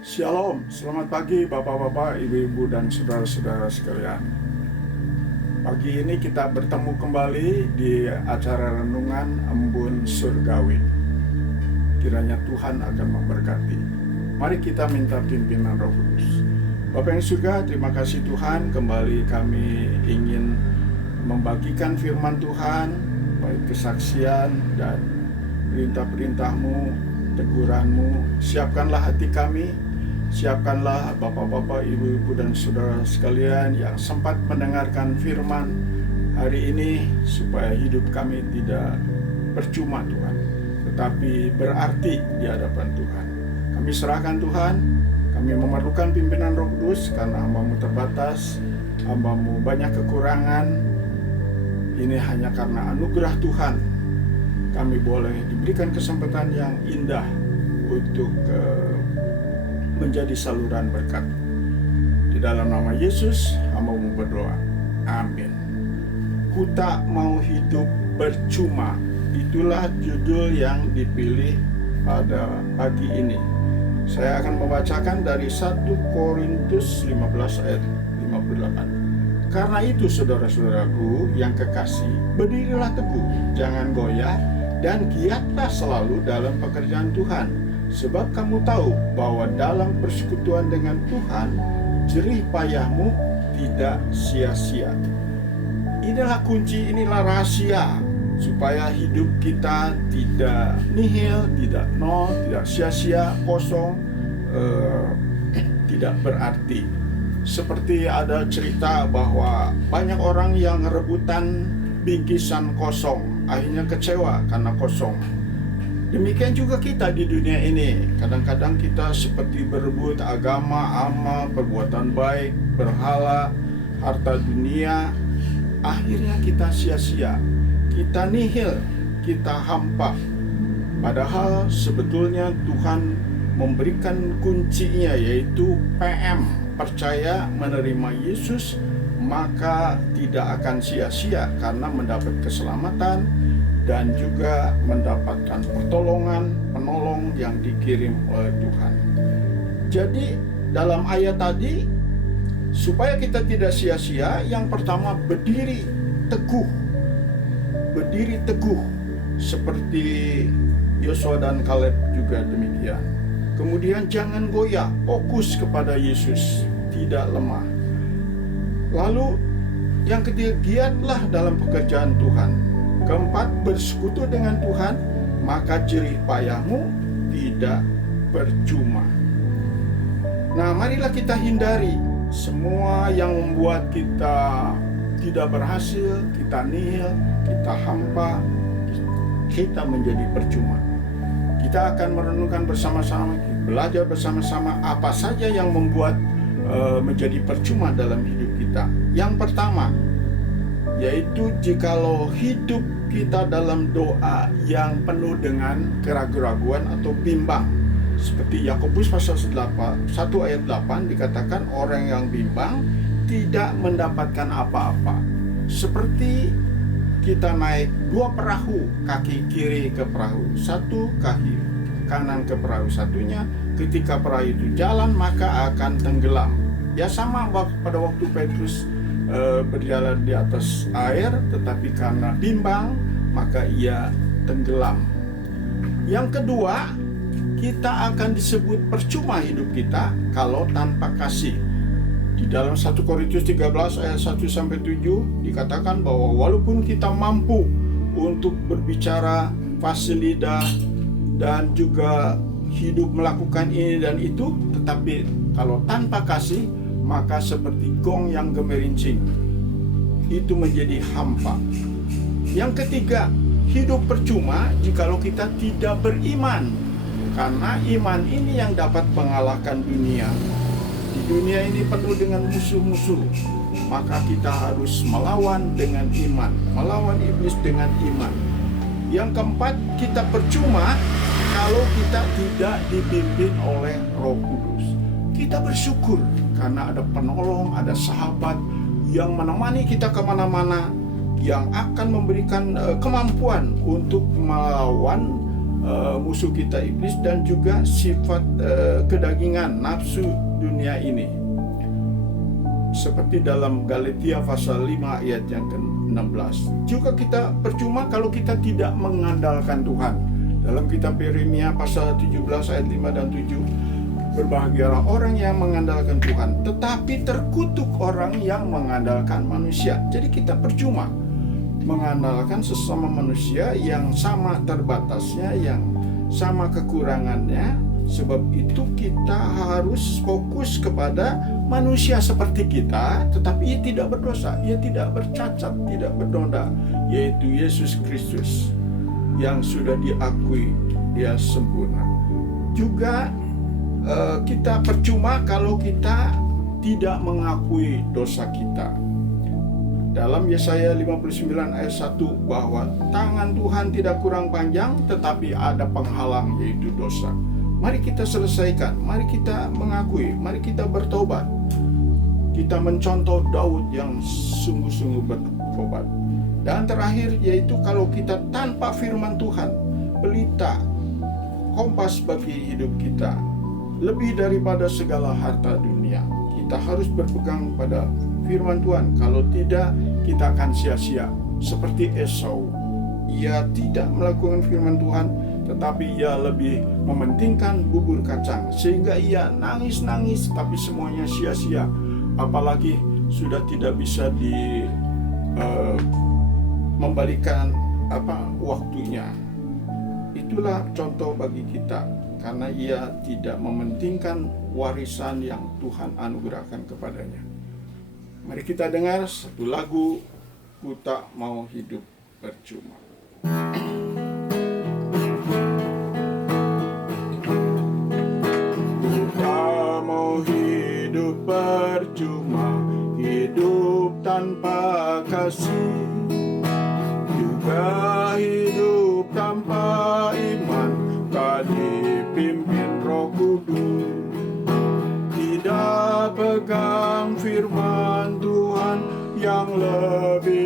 Shalom, selamat pagi Bapak-Bapak, Ibu-Ibu, dan Saudara-saudara sekalian. Pagi ini kita bertemu kembali di acara Renungan Embun Surgawi. Kiranya Tuhan akan memberkati. Mari kita minta pimpinan Roh Kudus. Bapa yang surga, terima kasih Tuhan, kembali kami ingin membagikan firman Tuhan, baik kesaksian dan perintah-perintah-Mu, teguran-Mu. Siapkanlah hati kami, siapkanlah Bapak-bapak, Ibu-ibu, dan saudara sekalian yang sempat mendengarkan firman hari ini, supaya hidup kami tidak percuma Tuhan, tetapi berarti di hadapan Tuhan. Kami serahkan Tuhan, kami memerlukan pimpinan Roh Kudus, karena hamba-Mu terbatas, hamba-Mu banyak kekurangan. Ini hanya karena anugerah Tuhan kami boleh diberikan kesempatan yang indah untuk menjadi saluran berkat. Di dalam nama Yesus, hamba-Mu berdoa. Amin. Ku tak mau hidup percuma. Itulah judul yang dipilih pada pagi ini. Saya akan membacakan dari 1 Korintus 15 ayat 58. Karena itu saudara-saudaraku yang kekasih, berdirilah teguh, jangan goyah, dan giatlah selalu dalam pekerjaan Tuhan. Sebab kamu tahu bahwa dalam persekutuan dengan Tuhan, jerih payahmu tidak sia-sia. Inilah kunci, inilah rahasia, supaya hidup kita tidak nihil, tidak nol, tidak sia-sia, kosong, tidak berarti. Seperti ada cerita bahwa banyak orang yang rebutan bingkisan kosong, akhirnya kecewa karena kosong. Demikian juga kita di dunia ini. Kadang-kadang kita seperti berebut agama, amal, perbuatan baik, berhala, harta dunia. Akhirnya kita sia-sia, kita nihil, kita hampa. Padahal sebetulnya Tuhan memberikan kuncinya, yaitu PM, percaya menerima Yesus, maka tidak akan sia-sia karena mendapat keselamatan dan juga mendapatkan pertolongan, penolong yang dikirim oleh Tuhan. Jadi dalam ayat tadi, supaya kita tidak sia-sia, yang pertama berdiri teguh. Berdiri teguh seperti Yosua dan Kaleb juga demikian. Kemudian jangan goyah, fokus kepada Yesus, tidak lemah. Lalu yang ketiga, giatlah dalam pekerjaan Tuhan. Keempat, bersekutu dengan Tuhan, maka jerih payahmu tidak percuma. Nah, marilah kita hindari semua yang membuat kita tidak berhasil, kita nihil, kita hampa, kita menjadi percuma. Kita akan merenungkan bersama-sama, belajar bersama-sama apa saja yang membuat menjadi percuma dalam hidup kita. Yang pertama, yaitu jikalau hidup kita dalam doa yang penuh dengan keraguan-keraguan atau bimbang. Seperti Yakobus pasal 1 ayat 8 dikatakan, orang yang bimbang tidak mendapatkan apa-apa. Seperti kita naik dua perahu, kaki kiri ke perahu satu, kaki kanan ke perahu satunya. Ketika perahu itu jalan, maka akan tenggelam. Ya sama pada waktu Petrus berjalan di atas air, tetapi karena bimbang, maka ia tenggelam. Yang kedua, kita akan disebut percuma hidup kita kalau tanpa kasih. Di dalam 1 Korintus 13 ayat 1-7 dikatakan bahwa walaupun kita mampu untuk berbicara, fasih lidah, dan juga hidup melakukan ini dan itu, tetapi kalau tanpa kasih, maka seperti gong yang gemerincing, itu menjadi hampa. Yang ketiga, hidup percuma jikalau kita tidak beriman, karena iman ini yang dapat mengalahkan dunia. Di dunia ini penuh dengan musuh-musuh, maka kita harus melawan dengan iman, melawan iblis dengan iman. Yang keempat, kita percuma kalau kita tidak dipimpin oleh Roh Kudus. Kita bersyukur karena ada penolong, ada sahabat yang menemani kita kemana-mana, yang akan memberikan kemampuan untuk melawan musuh kita iblis, dan juga sifat kedagingan, nafsu dunia ini. Seperti dalam Galatia pasal 5 ayat yang ke-16. Juga kita percuma kalau kita tidak mengandalkan Tuhan. Dalam kitab Yeremia pasal 17 ayat 5 dan 7, berbahagialah orang yang mengandalkan Tuhan, tetapi terkutuk orang yang mengandalkan manusia. Jadi kita percuma mengandalkan sesama manusia yang sama terbatasnya, yang sama kekurangannya. Sebab itu kita harus fokus kepada manusia seperti kita, tetapi ia tidak berdosa, ia tidak bercacat, tidak bernoda, yaitu Yesus Kristus yang sudah diakui dia sempurna. Juga kita percuma kalau kita tidak mengakui dosa kita. Dalam Yesaya 59 ayat 1, bahwa tangan Tuhan tidak kurang panjang, tetapi ada penghalang, yaitu dosa. Mari kita selesaikan, mari kita mengakui, mari kita bertobat. Kita mencontoh Daud yang sungguh-sungguh bertobat. Dan terakhir, yaitu kalau kita tanpa firman Tuhan, pelita, kompas bagi hidup kita, lebih daripada segala harta dunia. Kita harus berpegang pada firman Tuhan. Kalau tidak, kita akan sia-sia. Seperti Esau, ia tidak melakukan firman Tuhan, tetapi ia lebih mementingkan bubur kacang, sehingga ia nangis-nangis, tapi semuanya sia-sia. Apalagi sudah tidak bisa membalikan waktunya. Itulah contoh bagi kita, karena ia tidak mementingkan warisan yang Tuhan anugerahkan kepadanya. Mari kita dengar satu lagu, Ku Tak Mau Hidup Percuma. Percuma hidup tanpa kasih, juga hidup tanpa iman, tak dipimpin Roh Kudus. Tidak pegang firman Tuhan yang lebih